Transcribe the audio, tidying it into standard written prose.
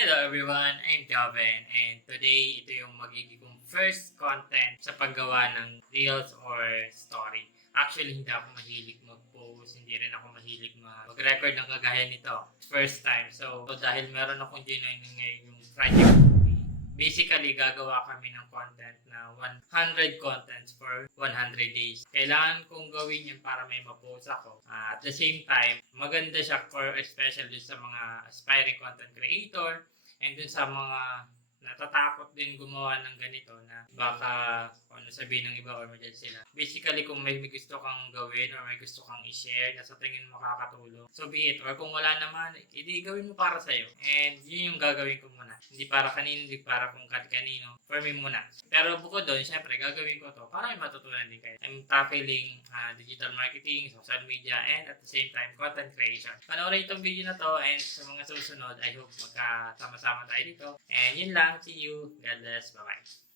Hello everyone, I'm Gavin and today ito yung magiging kong first content sa paggawa ng reels or story. Actually, hindi ako mahilig mag-post, hindi rin ako mahilig mag-record ng kagaya nito. First time. So dahil meron akong genuine ngayon yung project movie, basically gagawa kami ng content na 100 contents for 100 days. Kailangan kong gawin yun para may ma-post ako. At the same time, maganda siya for especially sa mga aspiring content creator and dun sa mga natatakot din gumawa ng ganito na baka kung ano sabihin ng iba or ma-judge sila. Basically, kung may gusto kang gawin or may gusto kang i-share na sa tingin mo makakatulong, so be it. Or kung wala naman, edi gawin mo para sa'yo. And yun yung gagawin ko muna. Hindi para kanino, hindi para kung kanino. For me muna. Pero bukod doon, syempre, gagawin ko to para may matutunan din kayo. I'm tackling digital marketing, social media, and at the same time, content creation. Panoorin itong video na to and sa mga susunod, I hope magkasama-sama tayo dito. And yun lang. See you. God bless. Bye-bye.